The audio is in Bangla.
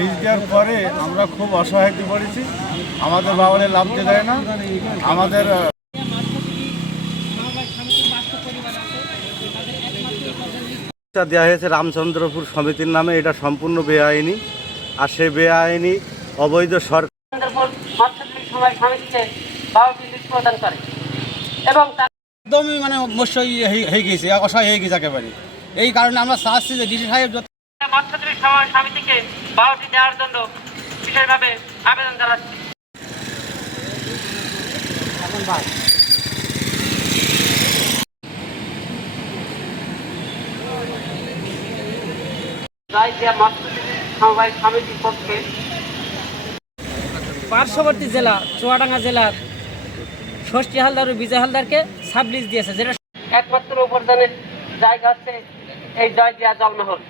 লিজ দেওয়ার পরে আমরা খুব অসহায়তে পড়েছি। আমাদের বাবারে লাভ দিতে দেয় না। আমাদের দেওয়া হয়েছে রামচন্দ্রপুর সমিতির নামে, এটা সম্পূর্ণ বেআইনি। আর সে বেআইনি অবৈধ সরকার একদমই মানে অবশ্যই হয়ে গেছে, অসহায় হয়ে গেছে একেবারে। এই কারণে আমরা চাচ্ছি যে ডিসি সাহেব মৎস্যজীবী সমাজ সমিতিকে বাউটি দেওয়ার জন্য বিশেষভাবে আবেদন জানাচ্ছি। সমিতির পক্ষে পার্শ্ববর্তী জেলা চুয়াডাঙ্গা জেলার ষষ্ঠী হালদার ও বিজয় হালদারকে সাবলিজ দিয়েছে, যেটা একমাত্র উপার্জনের জায়গা হচ্ছে এই জয়দিয়া জলমহল।